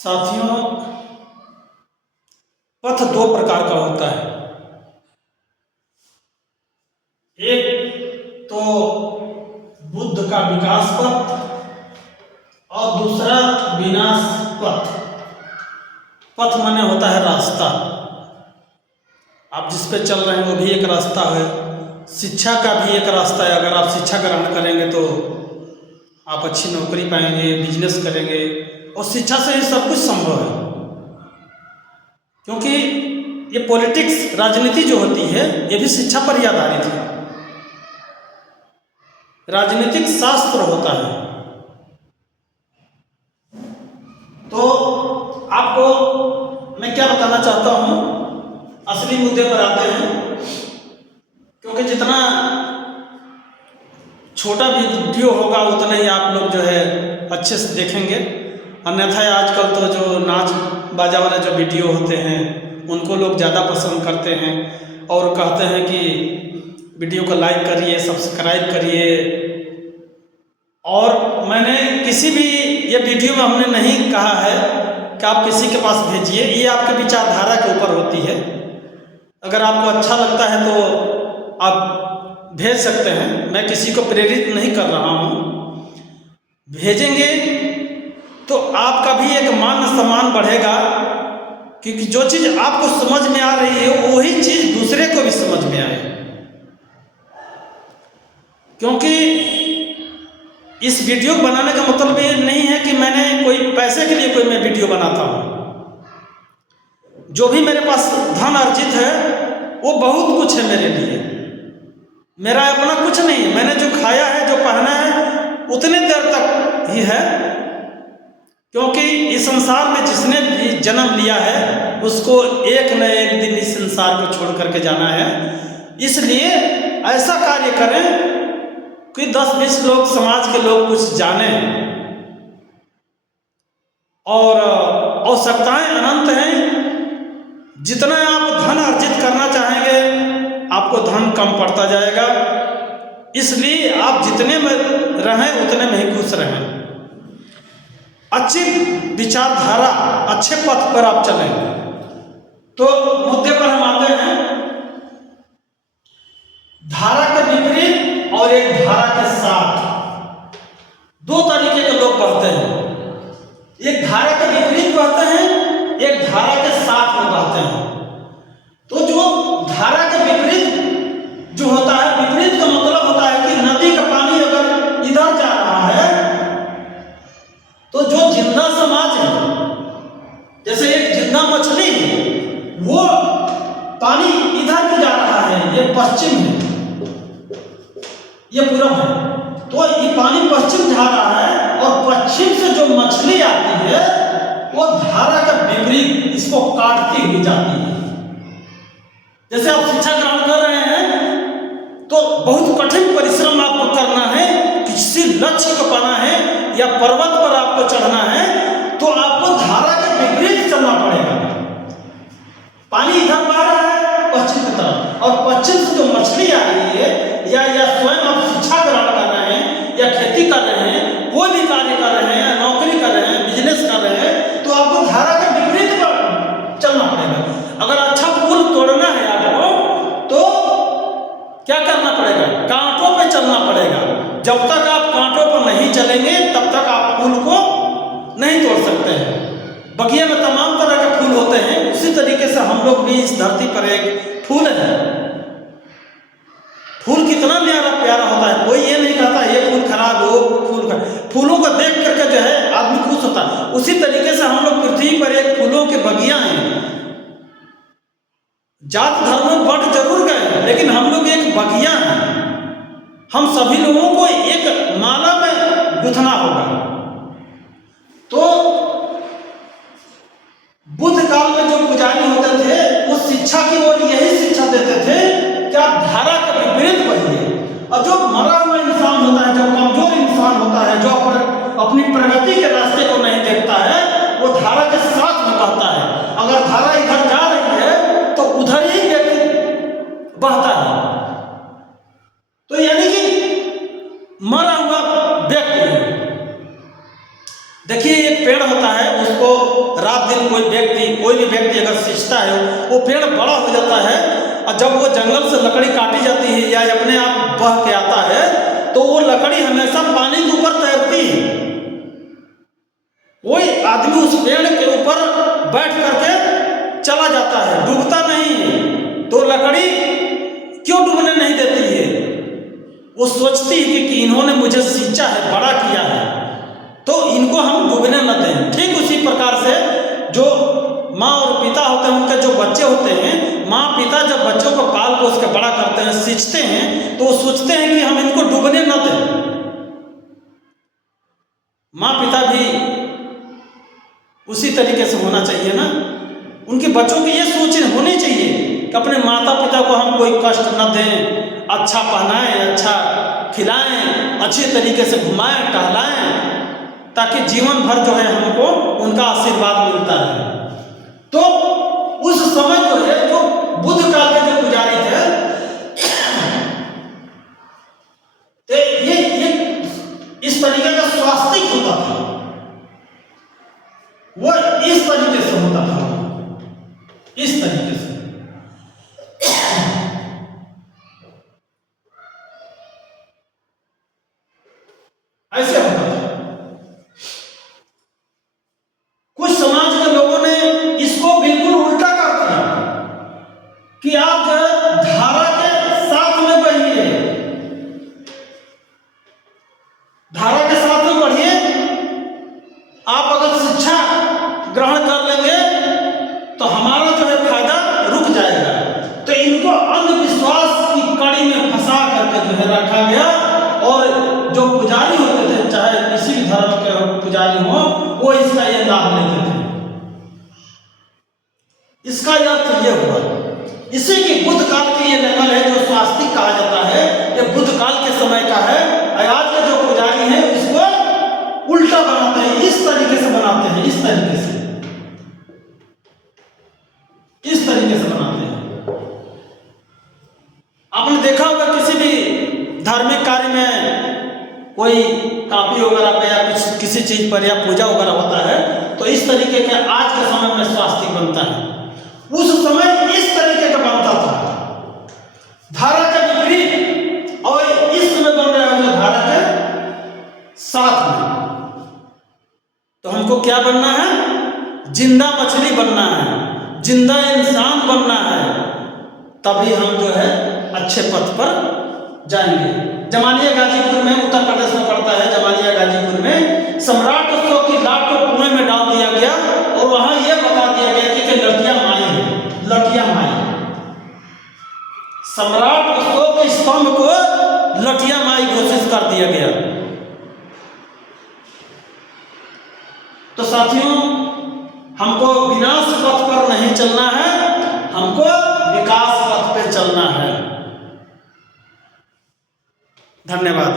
साथियों, पथ दो प्रकार का होता है। एक तो बुद्ध का विकास पथ और दूसरा विनाश पथ। पथ माने होता है रास्ता। आप जिस पे चल रहे हैं वो भी एक रास्ता है। शिक्षा का भी एक रास्ता है। अगर आप शिक्षा ग्रहण करेंगे तो आप अच्छी नौकरी पाएंगे, बिजनेस करेंगे, और शिक्षा से ही सब कुछ संभव है। क्योंकि ये पॉलिटिक्स, राजनीति जो होती है, ये भी शिक्षा पर ही आधारित है। राजनीतिक शास्त्र होता है। तो आपको मैं क्या बताना चाहता हूँ, असली मुद्दे पर आते हैं। क्योंकि जितना छोटा वीडियो होगा उतना ही आप लोग जो है अच्छे से देखेंगे। अन्यथा आजकल तो जो नाच बाजा वाले जो वीडियो होते हैं उनको लोग ज़्यादा पसंद करते हैं और कहते हैं कि वीडियो को लाइक करिए, सब्सक्राइब करिए। और मैंने किसी भी ये वीडियो में हमने नहीं कहा है कि आप किसी के पास भेजिए। ये आपके विचारधारा के ऊपर होती है। अगर आपको अच्छा लगता है तो आप भेज सकते हैं। मैं किसी को प्रेरित नहीं कर रहा हूँ। भेजेंगे तो आपका भी एक मान सम्मान बढ़ेगा, क्योंकि जो चीज़ आपको समझ में आ रही है वही चीज़ दूसरे को भी समझ में आए। क्योंकि इस वीडियो बनाने का मतलब ये नहीं है कि मैंने कोई पैसे के लिए कोई मैं वीडियो बनाता हूँ। जो भी मेरे पास धन अर्जित है वो बहुत कुछ है मेरे लिए। मेरा अपना कुछ नहीं है। मैंने जो खाया है, जो पहना है, उतने देर तक ही है। क्योंकि इस संसार में जिसने भी जन्म लिया है उसको एक न एक दिन इस संसार को छोड़ करके जाना है। इसलिए ऐसा कार्य करें कि 10-20 लोग, समाज के लोग कुछ जाने। और आवश्यकताएं अनंत हैं। जितना आप धन अर्जित करना चाहेंगे आपको धन कम पड़ता जाएगा। इसलिए आप जितने में रहें उतने में ही खुश रहें। अच्छी विचारधारा, अच्छे पथ पर आप चलें। तो मुद्दे पर हम आते हैं। धारा के विपरीत और एक धारा के साथ दो तरीके के लोग बढ़ते हैं। एक धारा के विपरीत बढ़ते हैं, एक धारा के साथ में बढ़ते हैं। तो जो धारा के विपरीत जो होता है, विपरीत का मतलब होता है कि नदी का पानी अगर इधर जा रहा है तो जो जिंदा समाज है, जैसे एक जिंदा मछली है, वो पानी इधर को जा रहा है, ये पश्चिम है, ये पूरब है, तो ये पानी पश्चिम जा रहा है। और पश्चिम से जो मछली आती है वो धारा का विपरीत इसको काटती हुई जाती है। जैसे आप शिक्षा ग्रहण कर रहे हैं तो बहुत कठिन परिश्रम आपको करना है। किसी लक्ष्य को पाना है या पर्वत पर आपको चढ़ना है तो आपको धारा के विपरीत चलना पड़ेगा। पानी इधर बह रहा है पश्चिम की तरफ, और पश्चिम से जो मछली आ रही है, या स्वयं आप शिक्षा ग्रहण कर रहे हैं या खेती कर रहे हैं, कोई भी कार्य कर रहे हैं, नौकरी कर रहे हैं, बिजनेस कर रहे हैं, तो आपको धारा के विपरीत पर चलना पड़ेगा। अगर अच्छा फूल तोड़ना है आपको तो क्या करना पड़ेगा? कांटों पे चलना पड़ेगा। जब तक आप कांटों पर नहीं चलेंगे तब तक आप फूल को नहीं तोड़ सकते हैं। बगिया में तमाम तरह के फूल होते हैं, उसी तरीके से हम लोग भी इस धरती पर एक फूल है। फूल कितना प्यारा होता है। कोई ये नहीं कहता ये फूल खराब हो, फूलों को देख करके जो है आदमी खुश होता है। उसी तरीके से हम लोग पृथ्वी पर एक फूलों के बगिया हैं। जात धर्म बढ़ जरूर गए लेकिन हम लोग एक बगिया हैं। हम सभी लोगों को एक माला में गुंथना होगा। तो बुद्ध काल में जो पुजारी होते थे वो शिक्षा की ओर यही शिक्षा देते थे कि आप धारा के विपरीत बढ़िए। और जो मरा हुआ इंसान होता है, जो कमजोर इंसान होता है, जो अपनी प्रगति के रास्ते को नहीं देखता है, वो धारा के साथ में बहता है। अगर धारा इधर जा रही है तो उधर ही व्यक्ति बहता है। तो यानी कि देखिए एक पेड़ होता है, उसको रात दिन कोई भी व्यक्ति अगर सींचता है, वो पेड़ बड़ा हो जाता है, और जब वो जंगल से लकड़ी काटी जाती है या अपने आप बह के आता है, तो वो लकड़ी हमेशा पानी के ऊपर तैरती है। कोई आदमी उस पेड़ के ऊपर बैठ करके चला जाता है, डूबता नहीं है, तो लकड़ी क्यों डूबने नहीं देती है? वो सोचती है कि इन्होंने मुझे सींचा है, बड़ा किया है, तो इनको हम डूबने न दें। ठीक उसी प्रकार से जो माँ और पिता होते हैं, उनके जो बच्चे होते हैं, माँ पिता जब बच्चों को पाल पोस के बड़ा करते हैं, सींचते हैं, तो वो सोचते हैं कि हम इनको डूबने न दें। माँ पिता भी उसी तरीके से होना चाहिए ना। उनके बच्चों की ये सोच होनी चाहिए कि अपने माता पिता को हम कोई कष्ट न दें, अच्छा पहनाएं, अच्छा खिलाएं, अच्छे तरीके से घुमाएं टहलाएं, ताकि जीवन भर जो है हमको उनका आशीर्वाद मिलता है। तो उस समय जो है, जो बुद्ध काल के जो पुजारी थे, ये इस तरीके का स्वास्तिक होता था, वो इस तरीके से होता था, इस तरीके से। ऐसे होता था। कुछ समाज के लोगों ने इसको बिल्कुल उल्टा कर दिया कि आप धारा के साथ में बढ़िए, धारा के साथ में बढ़िए, आप अगर शिक्षा ग्रहण कर लेंगे तो हमारा जो है फायदा रुक जाएगा। तो इनको अंधविश्वास की कड़ी में फंसा करके जो है रखा गया, और जो पुजारी होते थे, चाहे किसी भी धर्म के पुजारी हो, वो इसका ये लाभ लेते थे। इसका अर्थ ये हुआ। इसी की बुद्ध काल की ये नकल है, जो स्वास्तिक कहा जाता है, ये बुद्ध काल के समय का है। आज के जो पुजारी हैं इसको उल्टा बनाते हैं, इस तरीके से बनाते हैं, इस तरीके से बनाते हैं। आपने देखा होगा किसी भी धार्मिक कार्य में कोई कापी वगैरह पे या कुछ किसी चीज पर या पूजा वगैरह होता है, तो इस तरीके के आज के समय में स्वास्तिक बनता है। उस समय इस तरीके का बनता था, धारा के विपरीत, और इस समय बन रहा है जो धारा के साथ में। तो हमको क्या बनना है? जिंदा मछली बनना है, जिंदा इंसान बनना है, तभी हम जो है अच्छे पथ पर जाएंगे। जमानिया गाजीपुर में, उत्तर प्रदेश में पड़ता है, जमानिया गाजीपुर में सम्राट अशोक की लाट को कुएं में डाल दिया गया, और वहां यह बता दिया गया कि लड़कियां माई है, लड़कियां माई। सम्राट अशोक के स्तंभ को लड़कियां माई घोषित कर दिया गया। तो साथियों, हमको विनाश पथ पर नहीं चलना है, हमको विकास पथ पे चलना है। धन्यवाद।